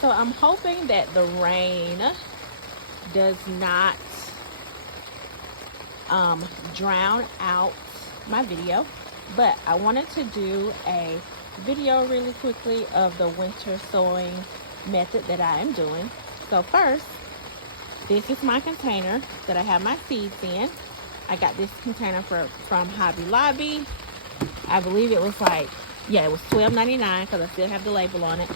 So I'm hoping that the rain does not drown out my video, but I wanted to do a video really quickly of the winter sowing method that I am doing. So first, this is my container that I have my seeds in. I got this container from Hobby Lobby. I believe it was like, yeah, it was $12.99 because I still have the label on it.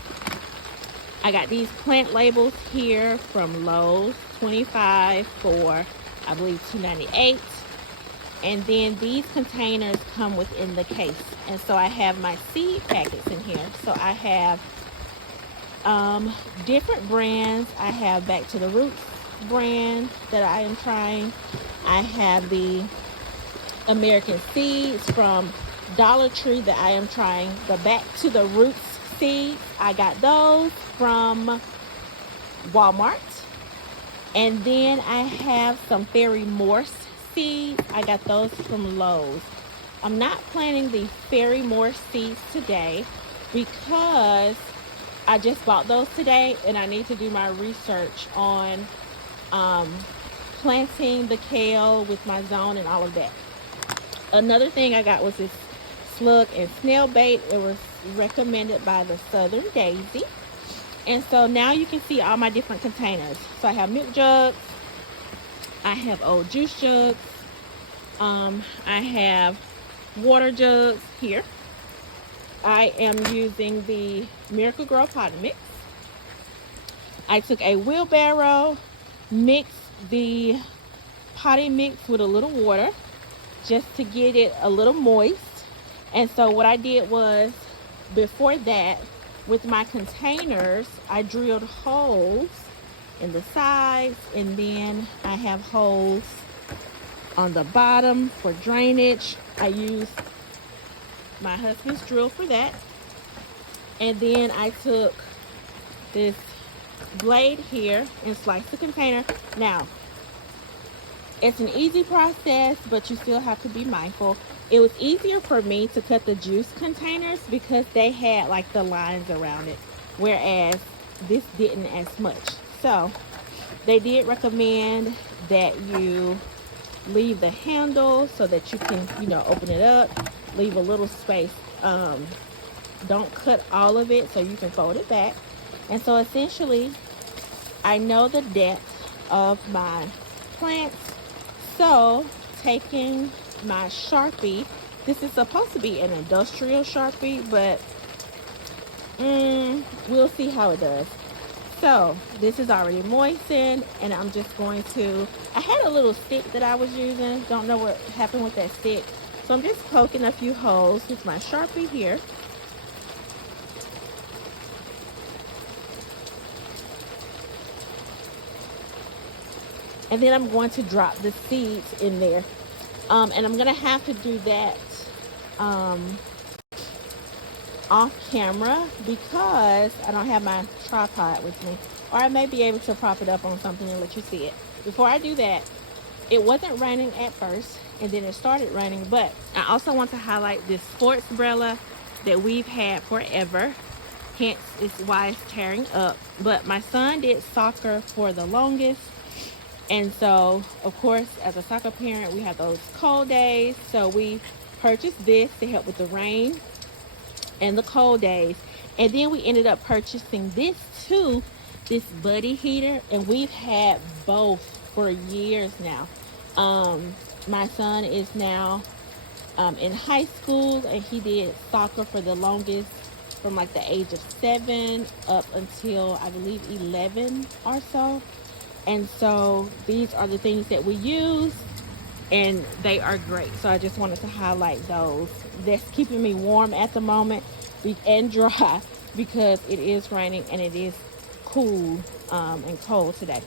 I got these plant labels here from Lowe's, 25 for, I believe, $2.98. And then these containers come within the case. And so I have my seed packets in here. So I have different brands. I have Back to the Roots brand that I am trying. I have the American seeds from Dollar Tree that I am trying. The Back to the Roots seeds, I got those from Walmart. And then I have some Ferry Morse seeds. I got those from Lowe's. I'm not planting the Ferry Morse seeds today because I just bought those today and I need to do my research on planting the kale with my zone and all of that. Another thing I got was this slug and snail bait. It was recommended by the Southern Daisy. And so now you can see all my different containers. So I have milk jugs, I have old juice jugs, I have water jugs here. I am using the Miracle Grow potting mix. I took a wheelbarrow, mixed the potting mix with a little water just to get it a little moist. And so what I did was, before that, with my containers, I drilled holes in the sides, and then I have holes on the bottom for drainage. I used my husband's drill for that. And then I took this blade here and sliced the container. Now, it's an easy process, but you still have to be mindful. It was easier for me to cut the juice containers because they had like the lines around it, whereas this didn't as much. So they did recommend that you leave the handle so that you can, open it up, leave a little space. Don't cut all of it so you can fold it back. And so essentially, I know the depth of my plants. So taking my Sharpie, this is supposed to be an industrial Sharpie, but we'll see how it does. So this is already moistened, and I'm just going to, I had a little stick that I was using, don't know what happened with that stick, so I'm just poking a few holes with my Sharpie here. And then I'm going to drop the seeds in there. And I'm going to have to do that off camera because I don't have my tripod with me. Or I may be able to prop it up on something and let you see it. Before I do that, it wasn't raining at first, and then it started raining. But I also want to highlight this sports umbrella that we've had forever. Hence, it's why it's tearing up. But my son did soccer for the longest. And so, of course, as a soccer parent, we have those cold days. So we purchased this to help with the rain and the cold days. And then we ended up purchasing this too, this buddy heater. And we've had both for years now. My son is now in high school, and he did soccer for the longest, from like the age of 7 up until I believe 11 or so. And so these are the things that we use, and they are great. So I just wanted to highlight those. That's keeping me warm at the moment and dry because it is raining and it is cool and cold today.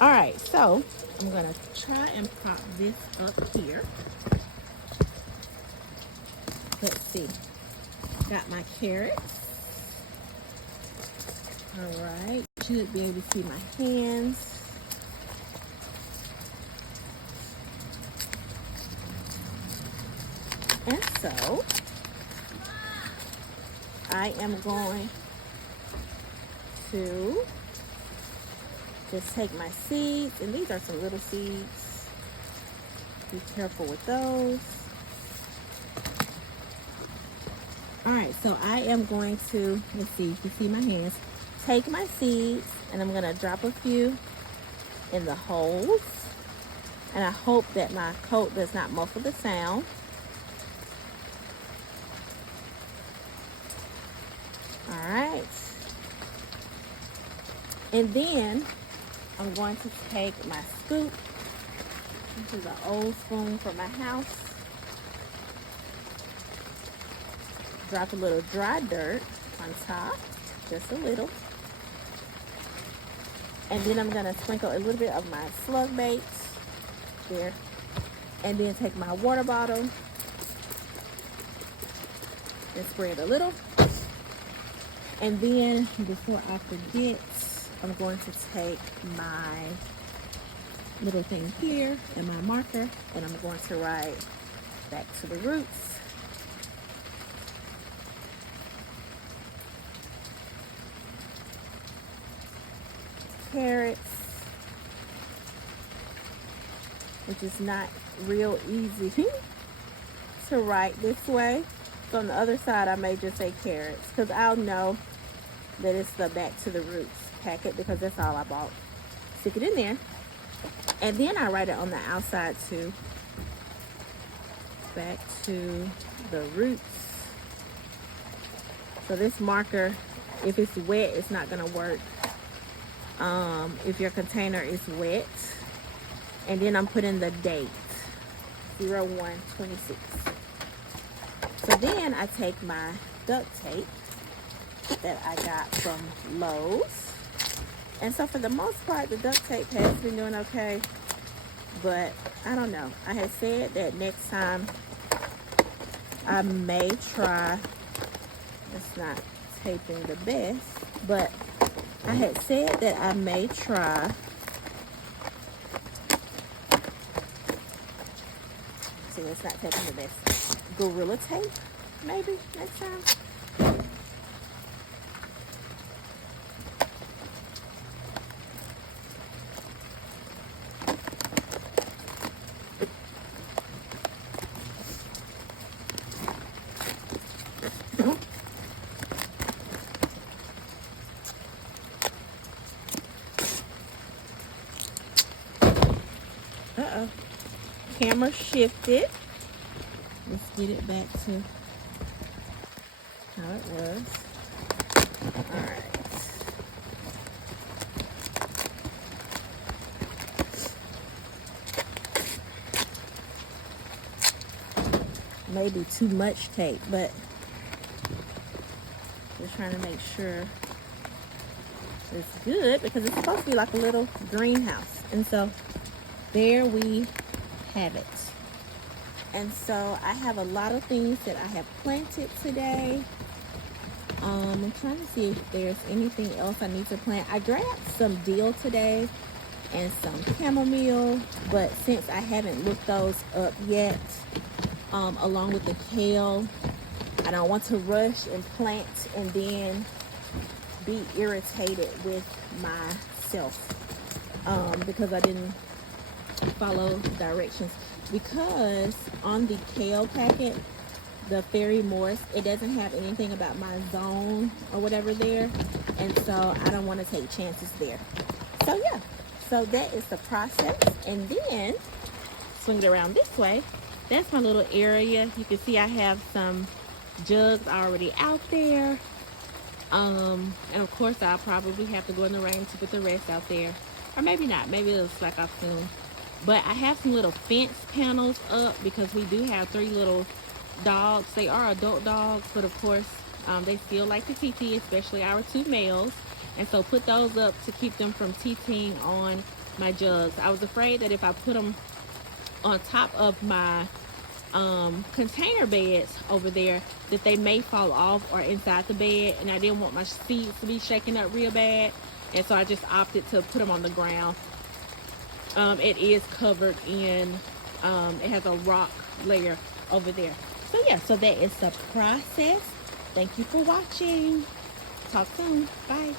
All right, so I'm gonna try and prop this up here. Let's see. Got my carrots. All right, should be able to see my hands. And so I am going to just take my seeds, and these are some little seeds. Be careful with those. All right, so I am going to, let's see, you can see my hands, take my seeds, and I'm gonna drop a few in the holes. And I hope that my coat does not muffle the sound. All right. And then I'm going to take my scoop. This is an old spoon from my house. Drop a little dry dirt on top, just a little. And then I'm gonna sprinkle a little bit of my slug bait there. And then take my water bottle and spread a little. And then before I forget, I'm going to take my little thing here and my marker, and I'm going to write back to the roots. Carrots, which is not real easy to write this way. So on the other side, I may just say carrots, because I'll know that it's the back to the roots packet, because that's all I bought. Stick it in there. And then I write it on the outside too. Back to the roots. So this marker, if it's wet, it's not gonna work. If your container is wet. And then I'm putting the date, 01/26. So then I take my duct tape that I got from Lowe's. And so for the most part, the duct tape has been doing okay. But I don't know. I had said that next time I may try, it's not taping the best, but I had said that I may try see, it's not taping the best. Gorilla tape, maybe next time. Uh-oh. Camera shifted. Let's get it back to how it was. All right. Maybe too much tape, but just trying to make sure it's good, because it's supposed to be like a little greenhouse. And so there we have it. And so I have a lot of things that I have planted today. I'm trying to see if there's anything else I need to plant. I grabbed some dill today and some chamomile, but since I haven't looked those up yet, along with the kale, I don't want to rush and plant and then be irritated with myself because I didn't follow directions. Because on the kale packet, the Ferry Morse, it doesn't have anything about my zone or whatever there, and so I don't want to take chances there. So yeah, so that is the process. And then swing it around this way. That's my little area. You can see I have some jugs already out there, and of course I'll probably have to go in the rain to put the rest out there, or maybe not. Maybe it'll slack off soon. But I have some little fence panels up because we do have 3 little dogs. They are adult dogs, but of course they still like to TT, especially our 2 males. And so put those up to keep them from TTing on my jugs. I was afraid that if I put them on top of my container beds over there, that they may fall off or inside the bed, and I didn't want my seeds to be shaking up real bad. And so I just opted to put them on the ground. It is covered in, it has a rock layer over there. So yeah, so that is the process. Thank you for watching. Talk soon. Bye.